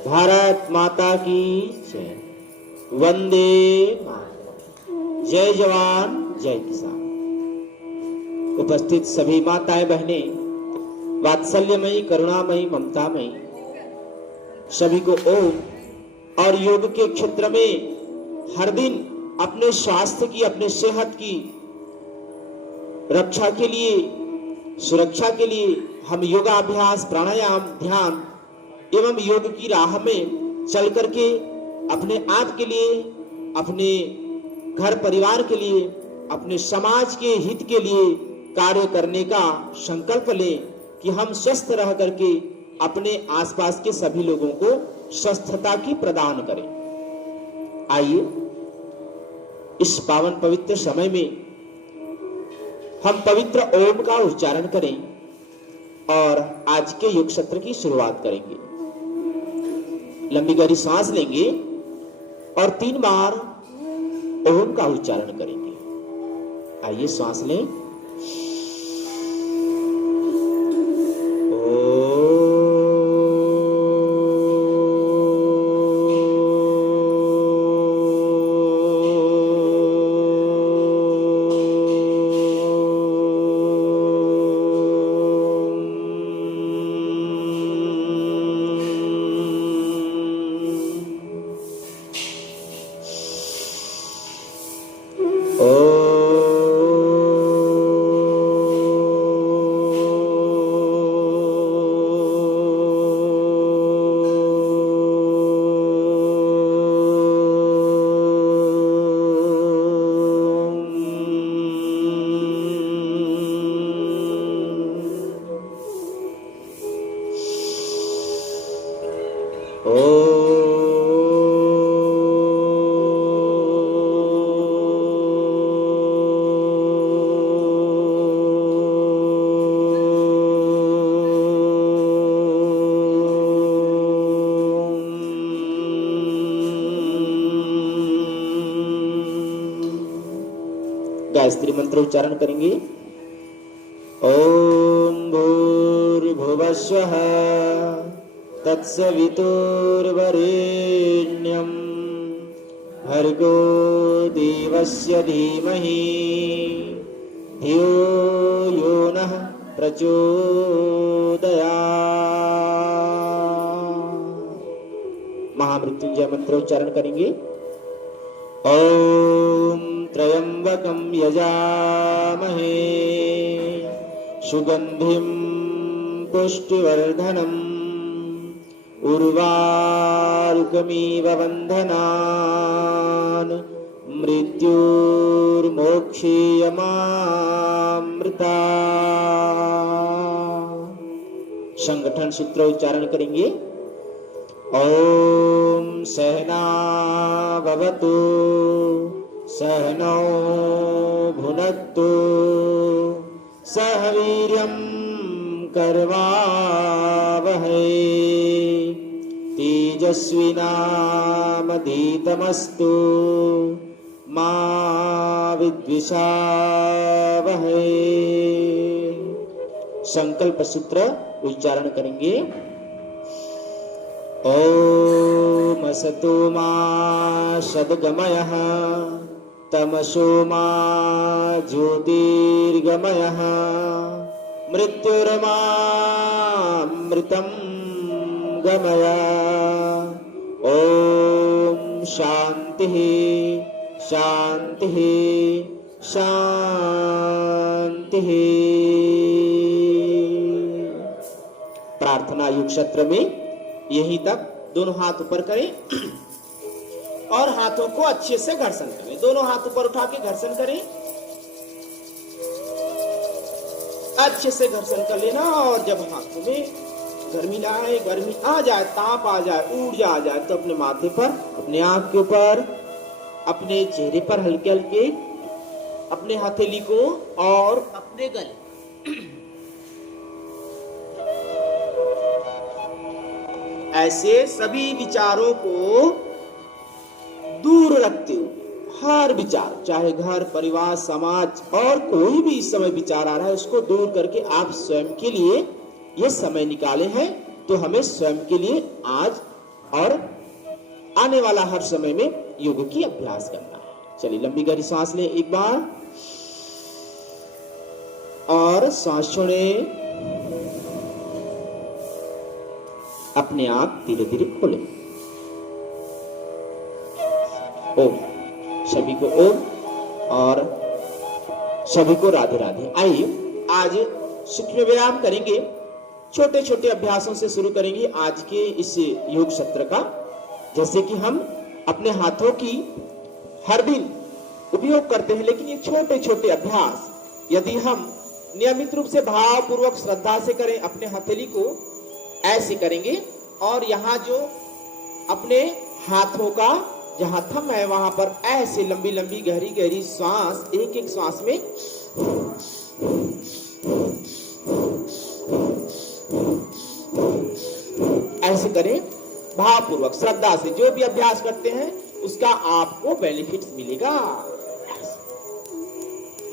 भारत माता की जय। वंदे मातरम। जय जवान जय किसान। उपस्थित सभी माताएं बहनें, वात्सल्यमयी करुणामयी ममतामयी, सभी को ओम। और योग के क्षेत्र में हर दिन अपने स्वास्थ्य की, अपने सेहत की रक्षा के लिए, सुरक्षा के लिए हम योगाभ्यास, प्राणायाम, ध्यान एवं योग की राह में चल करके अपने आप के लिए, अपने घर परिवार के लिए, अपने समाज के हित के लिए कार्य करने का संकल्प लें कि हम स्वस्थ रह करके अपने आसपास के सभी लोगों को स्वस्थता की प्रदान करें। आइए इस पावन पवित्र समय में हम पवित्र ओम का उच्चारण करें और आज के योग सत्र की शुरुआत करेंगे। लंबी गहरी सांस लेंगे और 3 बार ओम का उच्चारण करेंगे। आइए सांस लें। गायत्री मंत्र उच्चारण करेंगे। ओम भूर्भुवस्वः तत्सवितुर्वरेण्यं भर्गो देवस्य धीमहि धियो यो नः प्रचोदयात्। महामृत्युंजय मंत्र उच्चारण करेंगे। ओम त्र्यंबकं यजामहे सुगंधिं पुष्टिवर्धनम् उर्वारुकमिव बन्धनान् मृत्युर्मोक्षीयमामृता। संगठन सूत्र उच्चारण करेंगे। ओम सहना भवतु सहनौ भुनक्तु सह वीर्यं करवावहै तेजस्विनामधीतमस्तु मा विद्विषावहै। संकल्प सूत्र उच्चारण करेंगे। ओम असतो मा सद्गमयः तमसो मा ज्योतिर्गमयः मृत्युर्मामृतं गमय। ओम शांतिः शांतिः शांतिः। प्रार्थना युग सत्र में यहीं तक दोनों हाथ ऊपर करें और हाथों को अच्छे से घर्षण करें। दोनों हाथ ऊपर उठा के घर्षण करें, अच्छे से घर्षण कर लेना। और जब हाथों में गर्मी ना आए, गर्मी आ जाए, ताप आ जाए, ऊर्जा आ जाए तो अपने माथे पर, अपने आंख के ऊपर, अपने चेहरे पर हल्के हल्के अपने हथेली को और अपने गले ऐसे सभी विचारों को दूर रखते हुए, हर विचार, चाहे घर परिवार समाज और कोई भी इस समय विचार आ रहा है, उसको दूर करके आप स्वयं के लिए ये समय निकाले हैं। तो हमें स्वयं के लिए आज और आने वाला हर समय में योग की अभ्यास करना है। चलिए लंबी गहरी सांस लें एक बार और सांस छोड़ें। अपने आप धीरे धीरे खोलें। ओम। सभी को ओम और सभी को राधे राधे। आइए आज सूक्ष्म व्यायाम करेंगे। छोटे छोटे अभ्यासों से शुरू करेंगे आज के इस योग सत्र का। जैसे कि हम अपने हाथों की हर दिन उपयोग करते हैं, लेकिन ये छोटे छोटे अभ्यास यदि हम नियमित रूप से भावपूर्वक श्रद्धा से करें, अपने हथेली को ऐसे करेंगे और यहाँ जो अपने हाथों का जहां थंब है वहां पर ऐसे लंबी लंबी गहरी गहरी सांस, एक एक सांस में ऐसे करें भावपूर्वक श्रद्धा से। जो भी अभ्यास करते हैं उसका आपको बेनिफिट्स मिलेगा।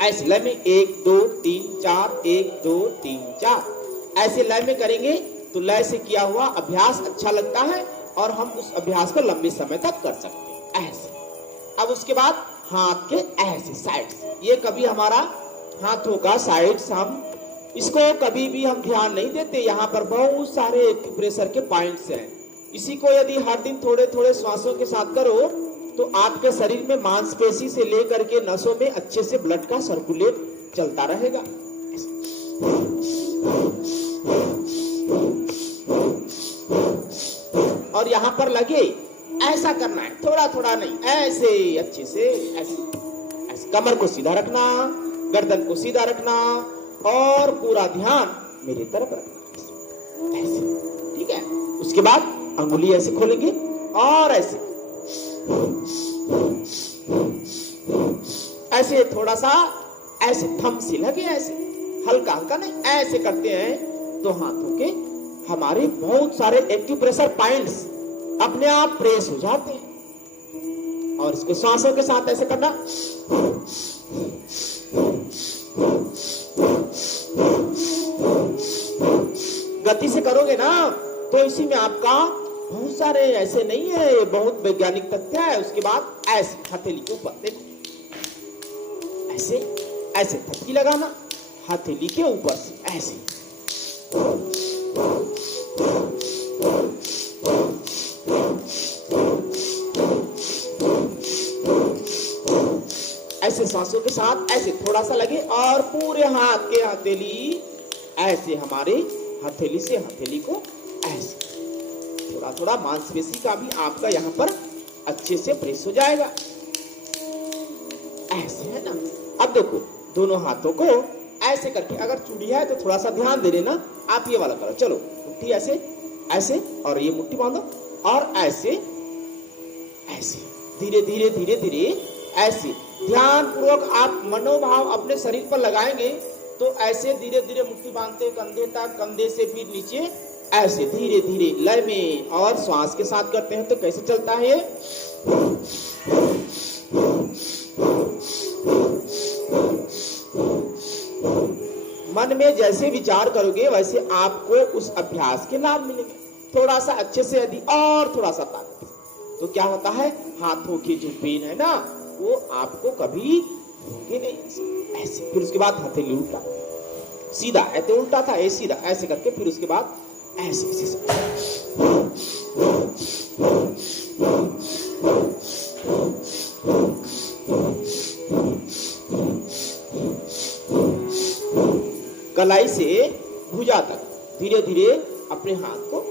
ऐसे लय में 1 2 3 4 1 2 3 4 ऐसे लय में करेंगे तो लय से किया हुआ अभ्यास अच्छा लगता है और हम उस अभ्यास को लंबे समय तक कर सकते हैं। ऐसे अब उसके बाद हाथ के ऐसे साइड्स, ये कभी हमारा हाथों का साइड्स हम इसको कभी भी हम ध्यान नहीं देते। यहाँ पर बहुत सारे प्रेशर के पॉइंट्स हैं। इसी को यदि हर दिन थोड़े थोड़े श्वासों के साथ करो तो आपके शरीर में मांसपेशी से लेकर के नसों में अच्छे से ब्लड का सर्कुलेट चलता रहेगा। और यहाँ पर लगे ऐसा करना है, थोड़ा थोड़ा नहीं, ऐसे अच्छे से ऐसे ऐसे कमर को सीधा रखना, गर्दन को सीधा रखना और पूरा ध्यान मेरी तरफ रखना ऐसे। ठीक है, उसके बाद अंगुली ऐसे खोलेंगे और ऐसे ऐसे थोड़ा सा ऐसे थंब से लगे, ऐसे हल्का हल्का नहीं, ऐसे करते हैं तो हाथों के हमारे बहुत सारे एक्यूप्रेशर पॉइंट्स अपने आप प्रेस हो जाते हैं। और इसको सांसों के साथ ऐसे करना। गति से करोगे ना तो इसी में आपका बहुत सारे ऐसे नहीं है, बहुत वैज्ञानिक तथ्य है। उसके बाद ऐसे हथेली के ऊपर देखो, ऐसे ऐसे थपकी लगाना हथेली के ऊपर से ऐसे। ऐसे सांसों के साथ ऐसे थोड़ा सा लगे और पूरे हाथ के हथेली ऐसे हमारे हथेली से हथेली को ऐसे थोड़ा थोड़ा मांसपेशी का भी आपका यहाँ पर अच्छे से प्रेस हो जाएगा। ऐसे है ना। अब देखो दोनों हाथों को ऐसे करके, अगर चूड़ी है तो थोड़ा सा ध्यान दे लेना। आप ये वाला करो, चलो मुट्ठी ऐसे ऐसे और ये मुट्ठी बांधो और ऐसे ऐसे धीरे धीरे धीरे धीरे ऐसे ध्यान पूर्वक आप मनोभाव अपने शरीर पर लगाएंगे तो ऐसे धीरे धीरे मुट्ठी बांधते कंधे तक, कंधे से फिर नीचे ऐसे धीरे धीरे लय में और श्वास के साथ करते हैं तो कैसे चलता है ये। मन में जैसे विचार करोगे वैसे आपको उस अभ्यास के लाभ मिलेंगे। थोड़ा सा अच्छे से यदि और थोड़ा सा ताकत तो क्या होता है, हाथों की जो पेन है ना वो आपको कभी होंगे नहीं। ऐसे फिर उसके बाद हथेली उल्टा सीधा, ऐसे उल्टा था ऐसे सीधा ऐसे करके फिर उसके बाद ऐसे ऐसे कलाई से भुजा तक धीरे धीरे अपने हाथ को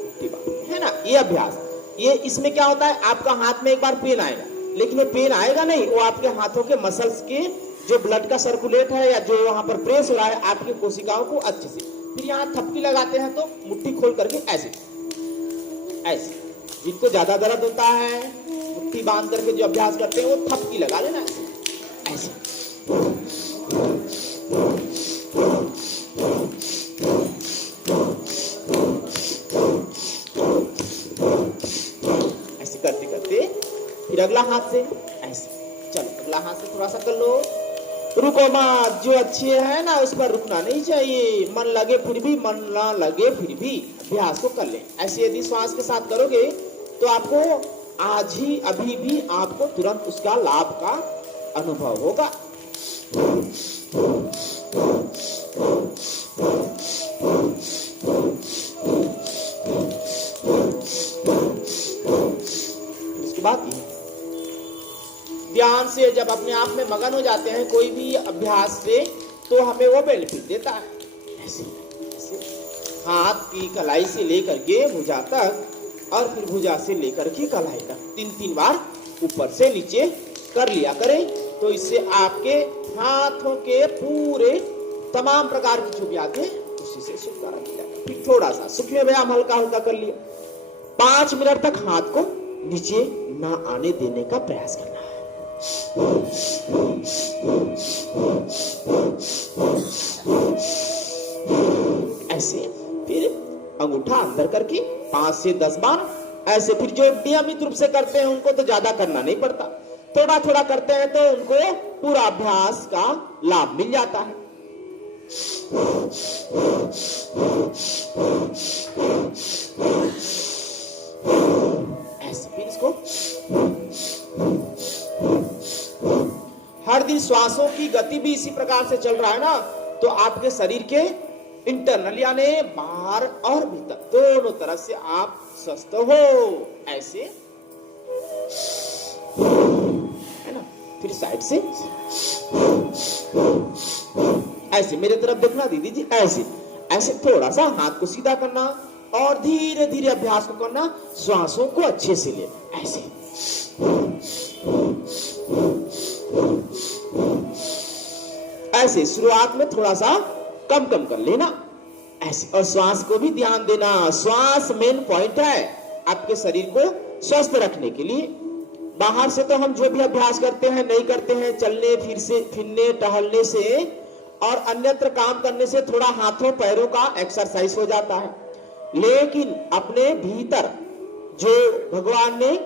है ना। ये अभ्यास, ये इसमें क्या होता है, आपका हाथ में एक बार पेन आएगा, लेकिन वो पेन आएगा नहीं, वो आपके हाथों के मसल्स के जो ब्लड का सर्कुलेट है या जो वहां पर प्रेस हो रहा है आपकी कोशिकाओं को अच्छे से। फिर यहाँ थपकी लगाते हैं तो मुट्ठी खोल करके ऐसे ऐसे। जिनको ज्यादा दर्द होता है मुट्ठी बांध करके जो अभ्यास करते हैं वो थपकी लगा लेना ऐसे ऐसे। ऐसे करते करते फिर अगला हाथ से ऐसे, चलो अगला हाथ से थोड़ा सा कर लो। रुको मत, जो अच्छे है ना उस पर रुकना नहीं चाहिए। मन लगे फिर भी, मन ना लगे फिर भी अभ्यास को कर ले। ऐसे यदि श्वास के साथ करोगे तो आपको आज ही अभी भी आपको तुरंत उसका लाभ का अनुभव होगा। इसके बाद ध्यान से जब अपने आप में मगन हो जाते हैं कोई भी अभ्यास से, तो हमें वो बेनिफिट देता है। ऐसे हाथ की कलाई से लेकर के भुजा तक, और फिर भुजा से लेकर के कलाई तक 3-3 बार ऊपर से नीचे कर लिया करें। तो इससे आपके हाथों के पूरे तमाम प्रकार की जो व्याधि है उसी से छुटकारा मिल जाएगा। फिर थोड़ा सा सूक्ष्म व्यायाम हल्का हल्का कर लिया। 5 मिनट तक हाथ को नीचे ना आने देने का प्रयास करना है। ऐसे फिर अंगूठा अंदर करके 5 से 10 बार ऐसे। फिर जो नियमित रूप से करते हैं उनको तो ज्यादा करना नहीं पड़ता, थोड़ा थोड़ा करते हैं तो उनको पूरा अभ्यास का लाभ मिल जाता है। ऐसे फिर इसको हर दिन श्वासों की गति भी इसी प्रकार से चल रहा है ना, तो आपके शरीर के इंटरनल यानी बाहर और भीतर दोनों तरफ से आप स्वस्थ हो। ऐसे है ना। फिर साइड से ऐसे मेरे तरफ देखना दीदी जी, ऐसे ऐसे थोड़ा सा हाथ को सीधा करना और धीरे धीरे अभ्यास को करना, श्वासों को अच्छे से ले। ऐसे ऐसे शुरुआत में थोड़ा सा कम कम कर लेना ऐसे। और श्वास को भी ध्यान देना, श्वास मेन पॉइंट है आपके शरीर को स्वस्थ रखने के लिए। बाहर से तो हम जो भी अभ्यास करते हैं नहीं करते हैं, चलने फिरने टहलने से और अन्यत्र काम करने से थोड़ा हाथों पैरों का एक्सरसाइज हो जाता है, लेकिन अपने भीतर जो भगवान ने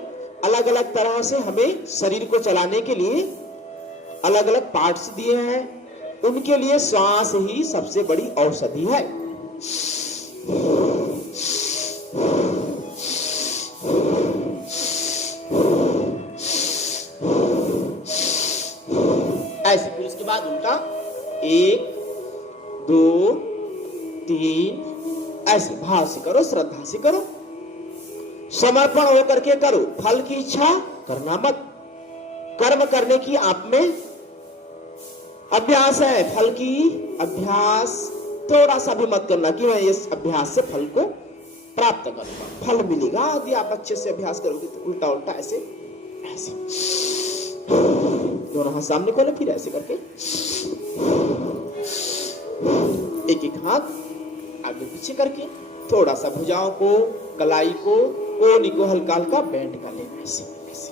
अलग अलग तरह से हमें शरीर को चलाने के लिए अलग अलग पार्ट्स दिए हैं, उनके लिए श्वास ही सबसे बड़ी औषधि है। ऐसे फिर उसके बाद उल्टा 1 2 3 ऐसे भाव से करो, श्रद्धा से करो, समर्पण होकर के करो। फल की इच्छा करना मत, कर्म करने की आप में अभ्यास है, फल की अभ्यास थोड़ा सा भी मत करना कि मैं इस अभ्यास से फल को प्राप्त करूंगा, फल मिलेगा। यदि आप अच्छे से अभ्यास करोगे तो उल्टा उल्टा ऐसे ऐसे दोनों हाथ सामने खोले, फिर ऐसे करके एक एक हाथ आगे पीछे करके थोड़ा सा भुजाओं को, कलाई को, कोहनी को हल्का हल्का बेंड कर लेना ऐसे ऐसे।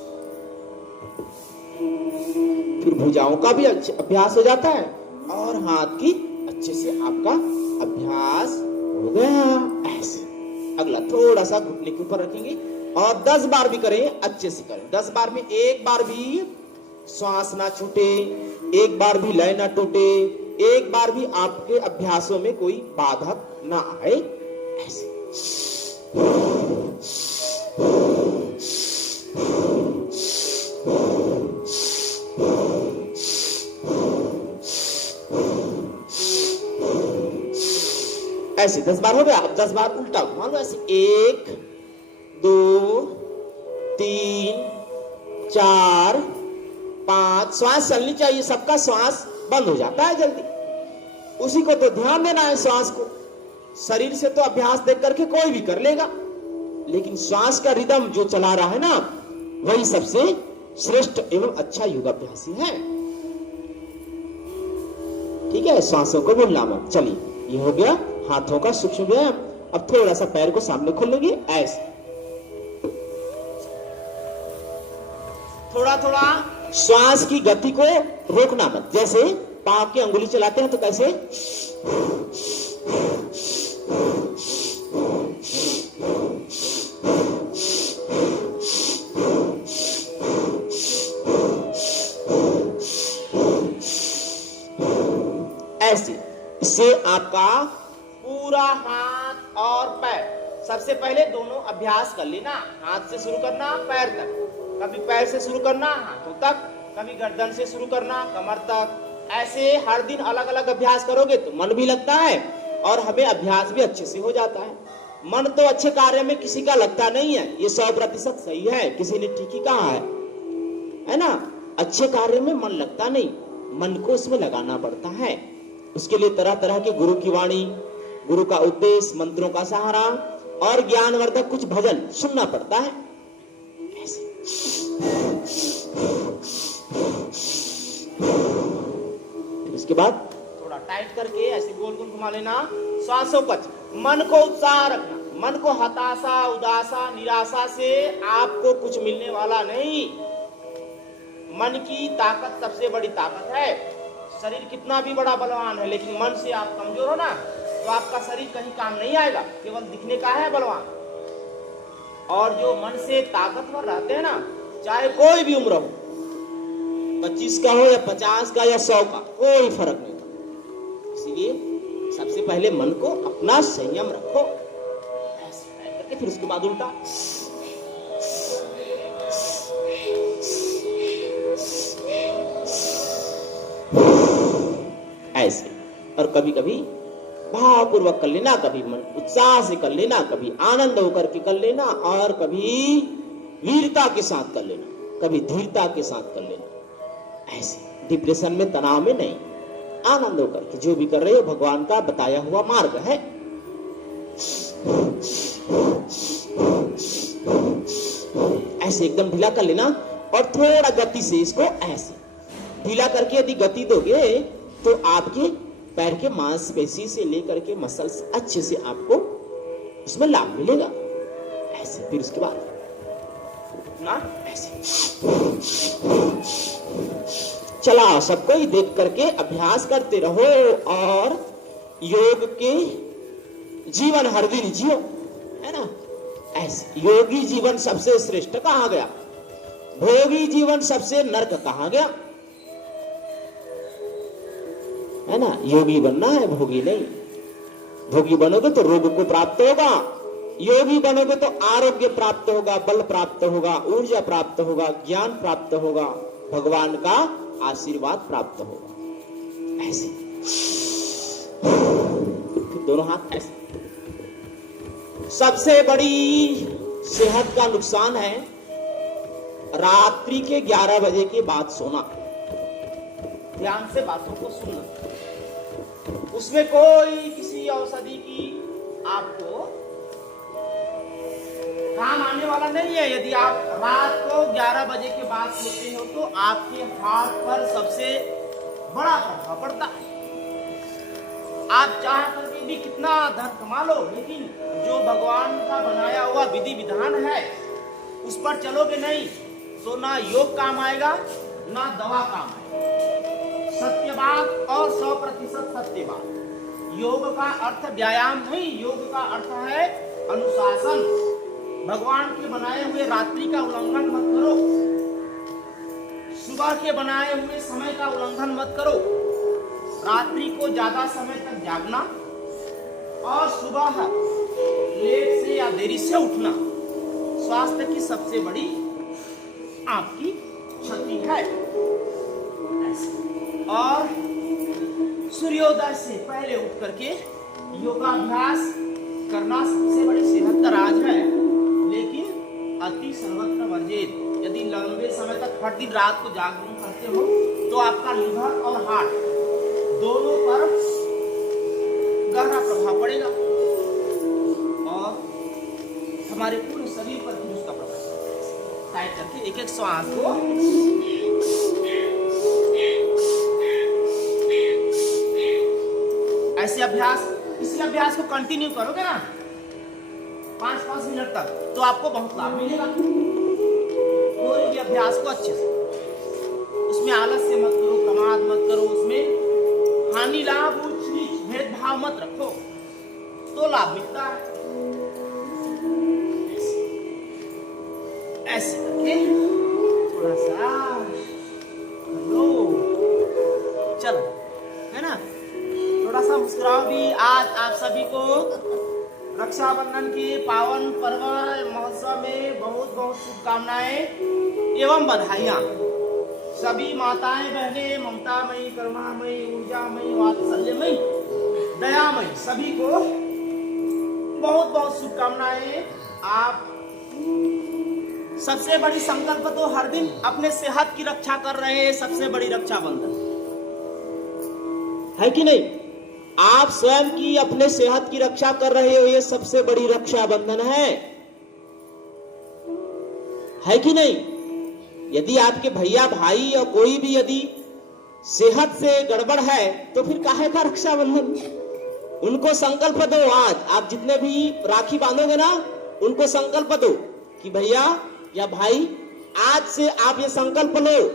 फिर भुजाओं का भी अच्छे अभ्यास हो जाता है और हाथ की अच्छे से आपका अभ्यास हो गया ऐसे। अगला थोड़ा सा घुटने के ऊपर रखेंगे और 10 बार भी करें, अच्छे से करें। 10 बार में एक बार भी श्वास ना छूटे, एक बार भी लय ना टूटे, एक बार भी आपके अभ्यासों में कोई बाधक ना आए ऐसे। ऐसे 10 बार हो गया। अब 10 बार उल्टा घुमा लो ऐसे। 1 2 3 4 5। श्वास चलनी चाहिए, सबका श्वास बंद हो जाता है जल्दी, उसी को तो ध्यान देना है। श्वास को शरीर से तो अभ्यास देख करके कोई भी कर लेगा, लेकिन श्वास का रिदम जो चला रहा है ना, वही सबसे श्रेष्ठ एवं अच्छा योगाभ्यासी है। ठीक है, श्वासों को भूलना मत। चलिए, ये हो गया हाथों का सूक्ष्म व्यायाम। अब थोड़ा सा पैर को सामने खोल लेंगे ऐसे, थोड़ा थोड़ा श्वास की गति को रोकना मत। जैसे पांव की अंगुली चलाते हैं तो कैसे ऐसे, इससे आपका पूरा हाथ और पैर सबसे सबसे पहले दोनों अभ्यास कर लेना। हाथ से शुरू करना पैर तक, कभी पैर से शुरू करना हाथों तक, कभी गर्दन से शुरू करना कमर तक। ऐसे हर दिन अलग अलग अभ्यास करोगे तो मन भी लगता है और हमें अभ्यास भी अच्छे से हो जाता है। मन तो अच्छे कार्य में किसी का लगता नहीं है, ये 100% सही है, किसी ने ठीक ही कहा है ना। अच्छे कार्य में मन लगता नहीं, मन को उसमें लगाना पड़ता है। उसके लिए तरह तरह के गुरु की वाणी, गुरु का उपदेश, मंत्रों का सहारा और ज्ञानवर्धक कुछ भजन सुनना पड़ता है। इसके बाद थोड़ा टाइट करके ऐसे गोल गोल घुमा लेना। श्वासोपच, मन को उत्साह रखना। मन को हताशा, उदासा, निराशा से आपको कुछ मिलने वाला नहीं। मन की ताकत सबसे बड़ी ताकत है। शरीर कितना भी बड़ा बलवान है, लेकिन मन से आप कमजोर हो ना तो आपका शरीर कहीं काम नहीं आएगा, केवल दिखने का है बलवान। और जो मन से ताकतवर रहते हैं ना, चाहे कोई भी उम्र हो, 25 का हो या 50 का या 100 का, कोई फर्क नहीं पड़ता। इसीलिए सबसे पहले मन को अपना संयम रखो, ऐसे करके फिर उसके बाद उल्टा। ऐसे। और कभी कभी भावपूर्वक कर लेना, कभी मन उत्साह से कर लेना, कभी आनंद होकर के कर लेना और कभी वीरता के साथ कर लेना, कभी धीरता के साथ कर लेना। ऐसे डिप्रेशन में, तनाव में नहीं, आनंद होकर के जो भी कर रहे हो भगवान का बताया हुआ मार्ग है। ऐसे एकदम ढीला कर लेना और थोड़ा गति से इसको ऐसे ढीला करके यदि गति दोगे तो आपके पैर के मांसपेशी से लेकर के मसल्स अच्छे से आपको उसमें लाभ मिलेगा। ऐसे फिर उसके बाद ना ऐसे चला, सबको ही देख करके अभ्यास करते रहो और योग के जीवन हर दिन जियो, है ना। ऐसे योगी जीवन सबसे श्रेष्ठ कहा गया, भोगी जीवन सबसे नरक कहा गया, है ना। योगी बनना है, भोगी नहीं। भोगी बनोगे तो रोग को प्राप्त होगा, योगी बनोगे तो आरोग्य प्राप्त होगा, बल प्राप्त होगा, ऊर्जा प्राप्त होगा, ज्ञान प्राप्त होगा, भगवान का आशीर्वाद प्राप्त होगा। ऐसे दोनों हाथ ऐसे। सबसे बड़ी सेहत का नुकसान है रात्रि के 11 बजे के बाद सोना। ध्यान से बातों को सुनना, उसमें कोई किसी औषधि की आपको काम आने वाला नहीं है। यदि आप रात को 11 बजे के बाद सोते हो तो आपके हाथ पर सबसे बड़ा प्रभाव पड़ता है। आप चाह करके भी कितना धन कमा लो, लेकिन जो भगवान का बनाया हुआ विधि विधान है उस पर चलोगे नहीं तो ना योग काम आएगा ना दवा काम आएगा। सत्य बात और 100% सत्य बात। योग का अर्थ व्यायाम नहीं, योग का अर्थ है अनुशासन। भगवान के बनाए हुए रात्रि का उल्लंघन मत करो, सुबह के बनाए हुए समय का उल्लंघन मत करो। रात्रि को ज्यादा समय तक जागना और सुबह लेट से या देरी से उठना स्वास्थ्य की सबसे बड़ी आपकी क्षति है। और सूर्योदय से पहले उठ करके योगाभ्यास करना सबसे बड़ी सेहत का राज है, लेकिन अति सर्वत्र वर्जित। यदि लंबे समय तक हर दिन रात को जागरण करते हो तो आपका लिवर और हार्ट दोनों पर गहरा प्रभाव पड़ेगा और हमारे पूरे शरीर पर भी उसका प्रभाव। टाइट करके एक एक श्वास को ऐसे अभ्यास, इसी अभ्यास को कंटिन्यू करोगे ना 5-5 मिनट तक तो आपको बहुत लाभ मिलेगा। कोई भी अभ्यास को अच्छे से, उसमें आलस्य मत करो, प्रमाद मत करो, उसमें हानि लाभ उच्च नीच भेदभाव मत रखो तो लाभ मिलता है। ऐसे करके थोड़ा सा लो, चलो, है ना। थोड़ा सा मुस्कुराओ भी। आज आप सभी को रक्षाबंधन के पावन पर्व महोत्सव में बहुत बहुत शुभकामनाएं एवं बधाइयां। सभी माताएं बहनें ममतामयी, करुणामयी, ऊर्जामयी, वात्सल्यमयी, दयामयी सभी को बहुत बहुत शुभकामनाएं। आप सबसे बड़ी संकल्प तो हर दिन अपने सेहत की रक्षा कर रहे हैं, सबसे बड़ी रक्षाबंधन है कि नहीं? आप स्वयं की अपने सेहत की रक्षा कर रहे हो, ये सबसे बड़ी रक्षाबंधन है कि नहीं? यदि आपके भैया भाई और कोई भी यदि सेहत से गड़बड़ है तो फिर काहे का रक्षाबंधन? उनको संकल्प दो। आज आप जितने भी राखी बांधोगे ना, उनको संकल्प दो कि भैया या भाई, आज से आप ये संकल्प लो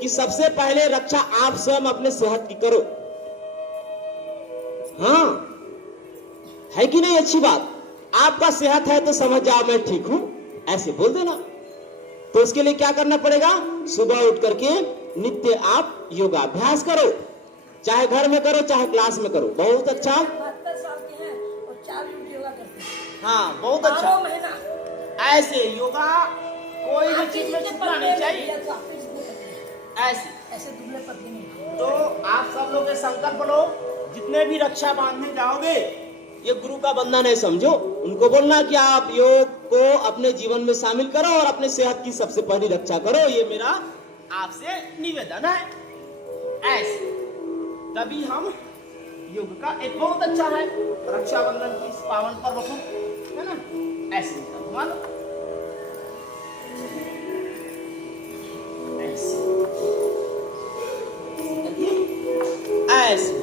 कि सबसे पहले रक्षा आप स्वयं अपने सेहत की करो। हाँ, है कि नहीं? अच्छी बात। आपका सेहत है तो समझ जाओ मैं ठीक हूं, ऐसे बोल देना। तो उसके लिए क्या करना पड़ेगा? सुबह उठ करके नित्य आप योगाभ्यास करो, चाहे घर में करो चाहे क्लास में करो। बहुत अच्छा। 72 साल के हैं और 4 मिनट योगा करते हैं। हाँ, बहुत अच्छा। महीना ऐसे योगा कोई भी चीज में छूटना नहीं चाहिए। ऐसे दुबले पतले नहीं। तो आप सब लोग ये संकल्प लो, जितने भी रक्षा बांधने जाओगे, ये गुरु का बंधन है समझो। उनको बोलना कि आप योग को अपने जीवन में शामिल करो और अपने सेहत की सबसे पहली रक्षा करो। ये मेरा आपसे निवेदन है। ऐसे तभी हम योग का एक बहुत अच्छा है रक्षाबंधन की इस पावन पर्व को, है ना? ऐसे मानो, ऐसे